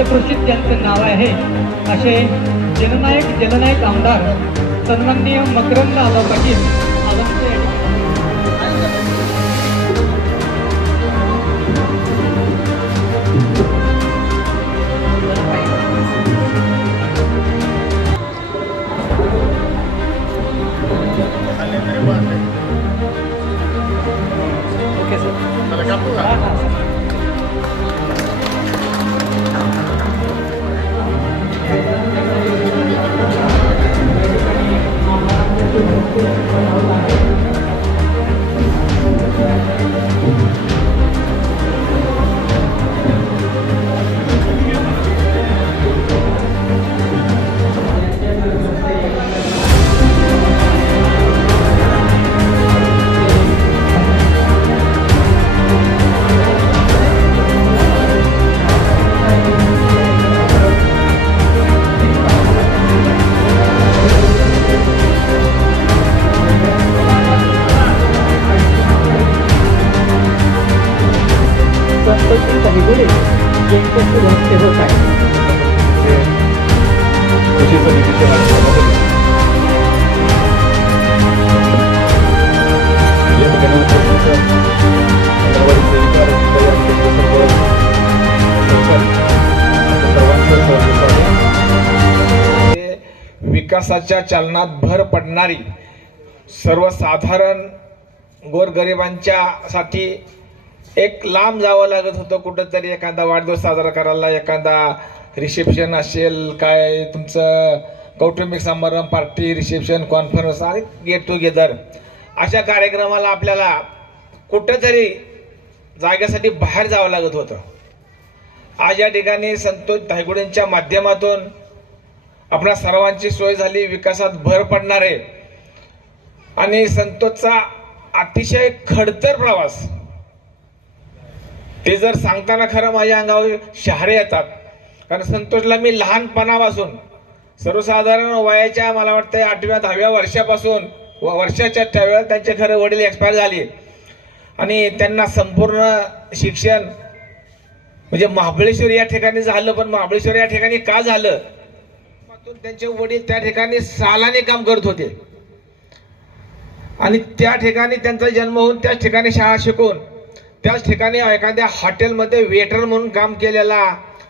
पंचक्रोशीत त्यांचं नाव आहे. असे जननायक जननायक आमदार सन्माननीय मकरंद आबा पाटील आबांचे ओके सर. विकासाच्या चालनात भर पडणारी सर्वसाधारण गोरगरिबांच्या साठी एक लांब जावं लागत होतं कुठंतरी एखादा वाढदिवस साजरा करायला एखादा रिसेप्शन असेल काय तुमचं कौटुंबिक समारंभ पार्टी रिसेप्शन कॉन्फरन्स आणि गेट टुगेदर अशा कार्यक्रमाला आपल्याला कुठंतरी जागेसाठी बाहेर जावं लागत होतं. आज या ठिकाणी संतोष धायगुडेंच्या माध्यमातून आपणा सर्वांची सोय झाली विकासात भर पडणार आहे. आणि संतोषचा अतिशय खडतर प्रवास. ते जर सांगताना खरं माझ्या अंगावर शहारे येतात. कारण संतोषला मी लहानपणापासून सर्वसाधारण वयाच्या मला वाटतं आठव्या दहाव्या वर्षापासून व वर्षाच्या त्यावेळेला त्यांचे खरं वडील एक्सपायर झाले. आणि त्यांना संपूर्ण शिक्षण म्हणजे महाबळेश्वर या ठिकाणी झालं पण महाबळेश्वर या ठिकाणी का झालं? त्यांचे वडील त्या ठिकाणी सालाने काम करत होते. आणि त्या ठिकाणी त्यांचा जन्म होऊन त्याच ठिकाणी शाळा शिकून त्याच ठिकाणी एखाद्या हॉटेलमध्ये वेटर म्हणून काम केलेला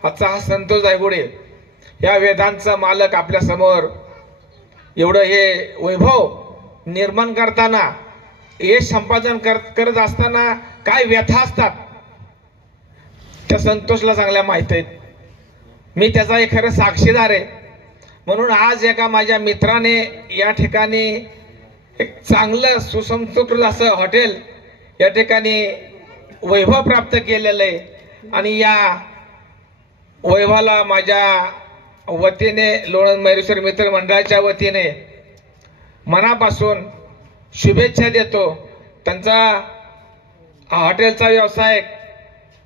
आजचा हा संतोष दायगुडे या वेदांचा मालक आपल्यासमोर. एवढं हे वैभव निर्माण करताना यश संपादन कर करत असताना काय व्यथा असतात त्या संतोषला चांगल्या माहीत आहेत. मी त्याचा एक खरं साक्षीदार आहे. म्हणून आज एका माझ्या मित्राने या ठिकाणी एक चांगलं सुसंस्कृत असं हॉटेल या ठिकाणी वैभव प्राप्त केलेलं आहे. आणि या वैभवाला माझ्या वतीने लोणंद मयुरेश्वर मित्र मंडळाच्या वतीने मनापासून शुभेच्छा देतो. त्यांचा हॉटेलचा व्यवसाय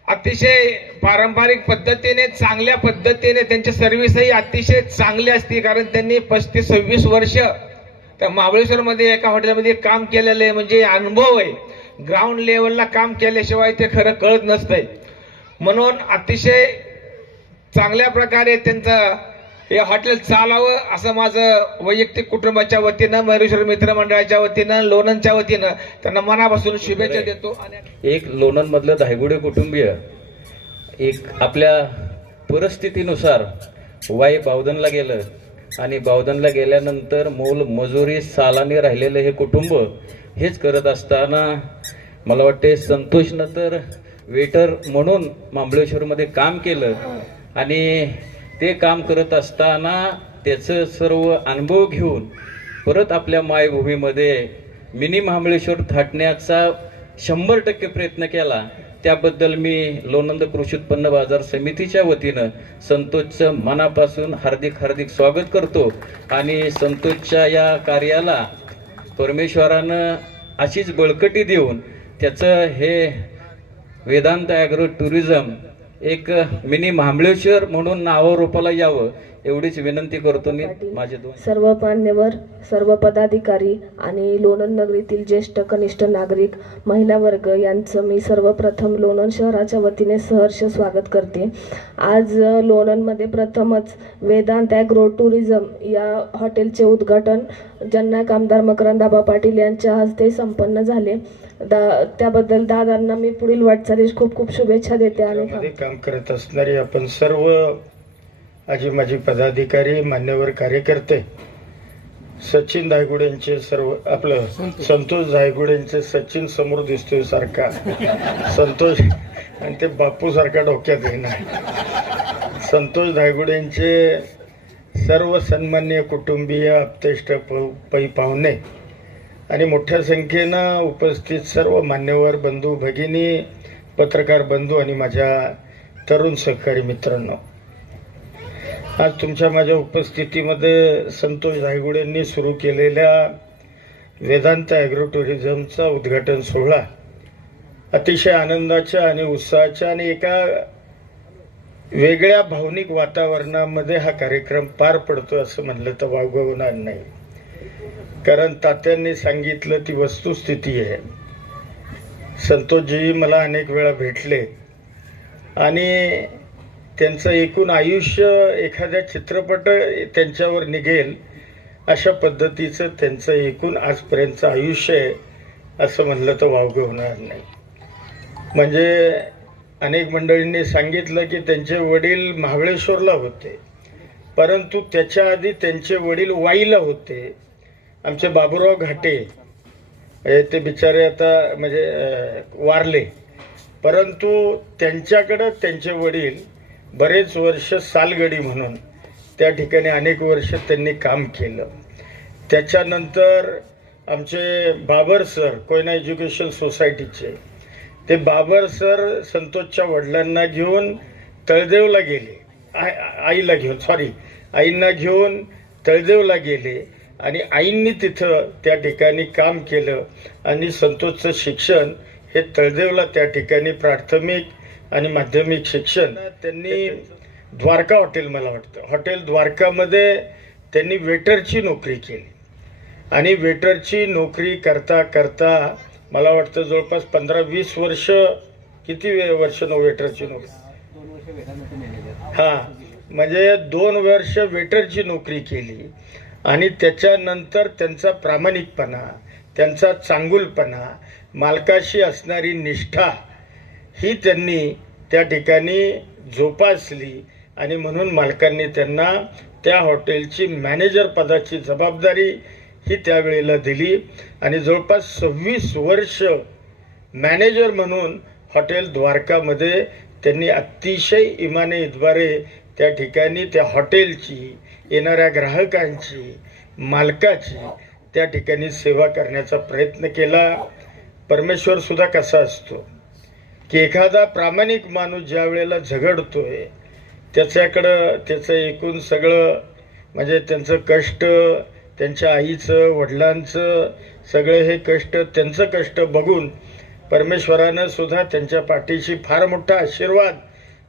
अतिशय पारंपरिक पद्धतीने चांगल्या पद्धतीने त्यांची सर्व्हिसही अतिशय चांगली असते. कारण त्यांनी पस्तीस सव्वीस वर्ष त्या महाबळेश्वरमध्ये एका हॉटेलमध्ये काम केलेलं आहे म्हणजे अनुभव आहे. ग्राउंड लेवलला काम केल्याशिवाय ते खरं कळत नसतंय. म्हणून अतिशय चांगल्या प्रकारे त्यांचं हे हॉटेल चालावं असं माझं वैयक्तिक कुटुंबाच्या वतीनं मयुरेश्वर मित्र मंडळाच्या वतीनं लोणंदच्या वतीनं त्यांना मनापासून शुभेच्छा देतो एक लोणंदमधलं धायगुडे कुटुंबीय एक आपल्या परिस्थितीनुसार वाई बावधनला गेलं आणि बावधनला गेल्यानंतर मोल मजुरी सालानी राहिलेलं हे कुटुंब हेच करत असताना मला वाटते संतोषनं तर वेटर म्हणून महाबळेश्वरमध्ये काम केलं आणि ते काम करत असताना त्याचं सर्व अनुभव घेऊन परत आपल्या मायभूमीमध्ये मिनी महाबळेश्वर थाटण्याचा शंभर टक्के प्रयत्न केला. त्याबद्दल मी लोणंद कृषी उत्पन्न बाजार समितीच्या वतीनं संतोषचं मनापासून हार्दिक हार्दिक स्वागत करतो आणि संतोषच्या या कार्याला परमेश्वरानं अशीच बळकटी देऊन त्याचं हे वेदांत ॲग्रो टुरिझम एक मिनी महाबळेश्वर म्हणून नावारूपाला यावं एवढीच विनंती करतो मी. माझे दोन सर्व मान्यवर सर्व पदाधिकारी आणि लोणंद नगरीतील ज्येष्ठ कनिष्ठ नागरिक महिला वर्ग यांचं मी सर्वप्रथम लोणंद शहराच्या वतीने सहर्ष स्वागत करते. आज लोणंदमध्ये प्रथमच वेदांत ॲग्रो टुरिझम या हॉटेलचे उद्घाटन जननायक आमदार मकरंदाबा पाटील यांच्या हस्ते संपन्न झाले. दा त्याबद्दल दादांना मी पुढील वाटचालीस खूप खूप शुभेच्छा देते आणि काम करत असणारे आपण सर्व आजी माजी पदाधिकारी मान्यवर कार्यकर्ते सचिन धायगुडेंचे सर्व आपलं संतोष धायगुडेंचे सचिन समोर दिसतोय सारखा. संतोष आणि ते बापू सारखा डोक्यात येणार संतोष धायगुडेंचे सर्व सन्मान्य कुटुंबीय अपतेष्ट पै पाहुणे आणि मोठ्या संख्येनं उपस्थित सर्व मान्यवर बंधू भगिनी पत्रकार बंधू आणि माझ्या तरुण सहकारी मित्रांनो आज तुमच्या माझ्या उपस्थितीमध्ये संतोष धायगुडेंनी सुरू केलेल्या वेदांत ॲग्रो टुरिझमचा उद्घाटन सोहळा. अतिशय आनंदाच्या आणि उत्साहाच्या आणि एका वेगळ्या भावनिक वातावरणामध्ये हा कार्यक्रम पार पडतो असं म्हणलं तर वावगवणार नाही. कारण तात्यांनी सांगितलं ती वस्तुस्थिती आहे. संतोषजी मला अनेक वेळा भेटले. आणि त्यांचं एकूण आयुष्य एखाद्या चित्रपट त्यांच्यावर निघेल अशा पद्धतीचं त्यांचं एकूण आजपर्यंतचं आयुष्य आहे असं म्हणलं तर वावगं होणार नाही. म्हणजे अनेक मंडळींनी सांगितलं की त्यांचे वडील महाबळेश्वरला होते. परंतु त्याच्या आधी त्यांचे वडील वाईला होते. आमचे बाबूराव घाटे हे ते बिचारे आता म्हणजे वारले. परंतु त्यांच्याकडं त्यांचे वडील बरेच वर्ष सालगडी म्हणून त्या ठिकाणी अनेक वर्ष त्यांनी काम केलं. त्याच्यानंतर आमचे बाबर सर कोयना एज्युकेशन सोसायटीचे ते बाबर सर संतोषच्या वडिलांना घेऊन तळदेवला गेले. आई- आईला घेऊन सॉरी आईंना घेऊन तळदेवला गेले. आणि आईंनी तिथं त्या ठिकाणी काम केलं आणि संतोषचं शिक्षण हे तळदेवला त्या ठिकाणी प्राथमिक आणि माध्यमिक शिक्षण. त्यांनी द्वारका हॉटेल मला वाटतं. हॉटेल द्वारकामध्ये त्यांनी वेटरची नोकरी केली. आणि वेटरची नोकरी करता करता मला वाटतं जवळपास पंधरा वीस वर्ष किती वर्ष न वेटरची नोकरी? हा. म्हणजे दोन वर्ष वेटरची नोकरी केली. आणि त्याच्यानंतर त्यांचा प्रामाणिकपणा त्यांचा चांगुलपणा मालकाशी असणारी निष्ठा ही त्यांनी त्या ठिकाणी जोपासली आणि म्हणून मालकांनी त्यांना त्या हॉटेलची मॅनेजर पदाची जबाबदारी ही त्यावेळेला दिली. आणि जवळपास सव्वीस वर्ष मॅनेजर म्हणून हॉटेल द्वारकामध्ये त्यांनी अतिशय इमानेद्वारे त्या ठिकाणी त्या हॉटेलची येणाऱ्या ग्राहकांची मालकाची त्या ठिकाणी सेवा करण्याचा प्रयत्न केला. परमेश्वर सुद्धा कसा असतो? की एखादा प्रामाणिक माणूस ज्या वेळेला झगडतोय त्याच्याकडं त्याचं एकूण सगळं म्हणजे त्यांचं कष्ट त्यांच्या आईचं वडिलांचं सगळे हे कष्ट त्यांचं कष्ट बघून परमेश्वरानं सुद्धा त्यांच्या पाठीशी फार मोठा आशीर्वाद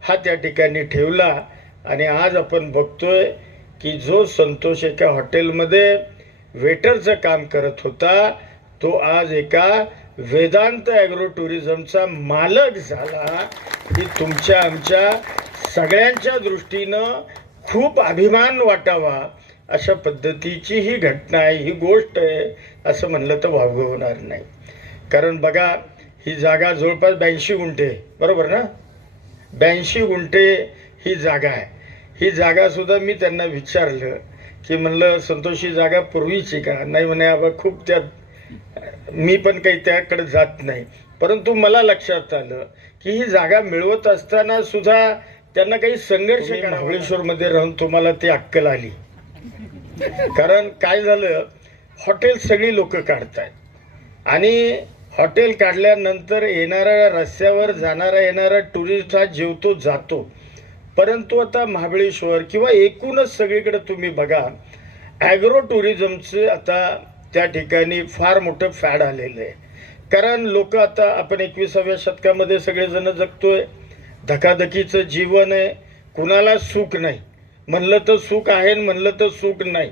हा त्या ठिकाणी ठेवला. आणि आज आपण बघतोय की जो संतोष एका हॉटेलमध्ये वेटरचं काम करत होता तो आज एका वेदांत ॲग्रो टुरिझमचा मालक झाला. ही तुमच्या आमच्या सगळ्यांच्या दृष्टीनं खूप अभिमान वाटावा अशा पद्धतीची ही घटना आहे ही गोष्ट आहे असं म्हणलं तर वावगं होणार नाही. कारण बघा ही जागा जवळपास ब्याऐंशी गुंठे बरोबर ना? ब्याऐंशी गुंठे ही जागा आहे. ही जागा सुद्धा मी त्यांना विचारलं की म्हणलं संतोष ही जागा पूर्वीची का? नाही म्हणे आबा खूप त्यात मी पण काही त्याकडे जात नाही. परंतु मला लक्षात आलं की ही जागा मिळवत असताना सुद्धा त्यांना काही संघर्ष महाबळेश्वरमध्ये राहून तुम्हाला ती अक्कल आली. कारण काय झालं हॉटेल सगळी लोक काढतायत. आणि हॉटेल काढल्यानंतर येणाऱ्या रस्त्यावर जाणारा येणारा टुरिस्ट हा जेवतो जातो. परंतु आता महाबळेश्वर किंवा एकूणच सगळीकडे तुम्ही बघा ॲग्रो टुरिझमचं आता त्या ठिकाणी फार मोठं फॅड आलेलं आहे. कारण लोक आता आपण एकविसाव्या शतकामध्ये सगळेजण जगतोय. धकाधकीचं जीवन आहे. कुणाला सुख नाही. म्हणलं तर सुख आहे म्हणलं तर सुख नाही.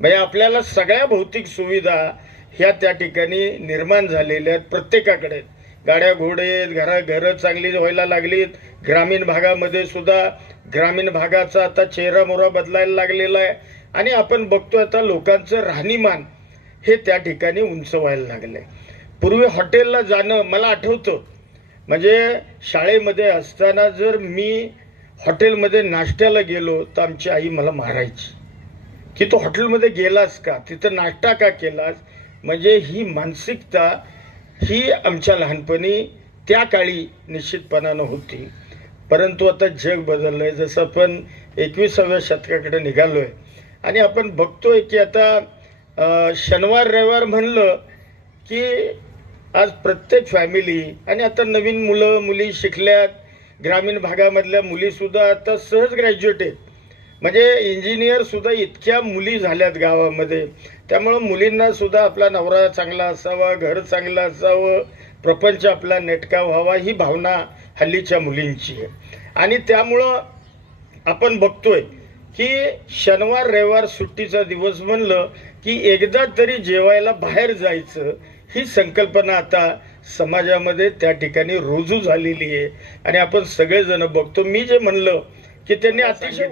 म्हणजे आपल्याला सगळ्या भौतिक सुविधा ह्या त्या ठिकाणी निर्माण झालेल्या आहेत प्रत्येकाकडे. गाड्या घोडे घरा घरं चांगली व्हायला लागलीत. ग्रामीण भागामध्ये सुद्धा ग्रामीण भागाचा आता चेहरा मोहरा बदलायला लागलेला आहे. आणि आपण बघतो आता लोकांचं राहणीमान हे त्या ठिकाणी उंच व्हायला लागलंय. पूर्वी हॉटेलला जाणं मला आठवतं. म्हणजे शाळेमध्ये असताना जर मी हॉटेलमध्ये नाश्त्याला गेलो तर आमची आई मला मारायची. की तू हॉटेलमध्ये गेलास का? तिथं नाश्ता का केलास? म्हणजे ही मानसिकता ही आमच्या लहानपणी त्या काळी निश्चितपणानं होती. परंतु आता जग बदललंय. जसं आपण एकविसाव्या शतकाकडे निघालोय आणि आपण बघतोय की आता शनिवार रविवार म्हणलं की आज प्रत्येक फॅमिली आणि आता नवीन मुलं मुली शिकल्यात. ग्रामीण भागामधल्या मुलीसुद्धा आता सहज ग्रॅज्युएट आहेत. म्हणजे इंजिनियर सुद्धा इतक्या मुली झाल्यात गावामध्ये. त्यामुळं मुलींना सुद्धा आपला नवरा चांगला असावा घर चांगलं असावं प्रपंच आपला नेटका व्हावा ही भावना हल्लीच्या मुलींची आहे. आणि त्यामुळं आपण बघतोय की शनिवार रविवार सुट्टीचा दिवस म्हणलं की एकदा तरी जेवायला बाहेर जायचं ही संकल्पना आता समाजामध्ये त्या ठिकाणी रुजू झालेली आहे. आणि आपण सगळेजण बघतो. मी जे म्हणलं की त्यांनी अतिशय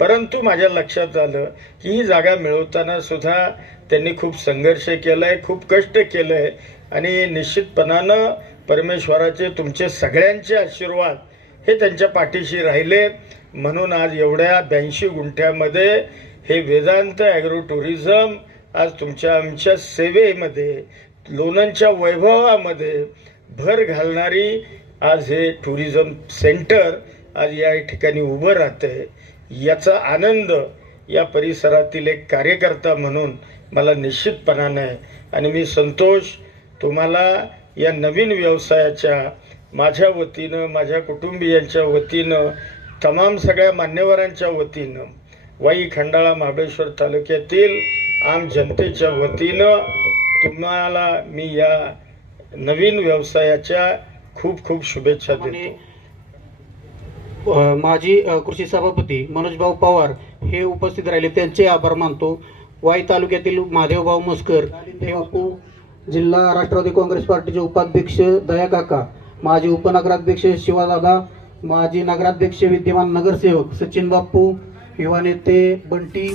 परंतु माझ्या लक्षात आलं की ही जागा मिळवताना सुद्धा त्यांनी खूप संघर्ष केलाय खूप कष्ट केलं आहे आणि निश्चितपणानं परमेश्वराचे तुमचे सगळ्यांचे आशीर्वाद हे त्यांच्या पाठीशी राहिले. म्हणून आज एवढ्या ब्याऐंशी गुंठ्यामध्ये हे वेदांत ॲग्रो टुरिझम आज तुमच्या आमच्या सेवेमध्ये लोणंदच्या वैभवामध्ये भर घालणारी आज हे टुरिझम सेंटर आज या ठिकाणी उभं राहतं आहे याचा आनंद या परिसरातील एक कार्यकर्ता म्हणून मला निश्चितपणानं आहे आणि मी संतोष तुम्हाला या नवीन व्यवसायाच्या माझ्या वतीनं माझ्या कुटुंबियांच्या वतीनं तमाम सगळ्या मान्यवरांच्या वतीनं वाई खंडाळा महाबळेश्वर तालुक्यातील आम जनतेच्या वतीनं तुम्हाला मी या नवीन व्यवसायाच्या खूप खूप शुभेच्छा देतो. माजी कृषी सभापती मनोजभाऊ पवार हे उपस्थित राहिले. त्यांचे आभार मानतो. वाई तालुक्यातील महादेवभाऊ मस्कर हे उप जिल्हा राष्ट्रवादी काँग्रेस पार्टीचे उपाध्यक्ष दया काका माजी उपनगराध्यक्ष शिवादादा माजी नगराध्यक्ष विद्यमान नगरसेवक सचिन बाप्पू युवा नेते बंटी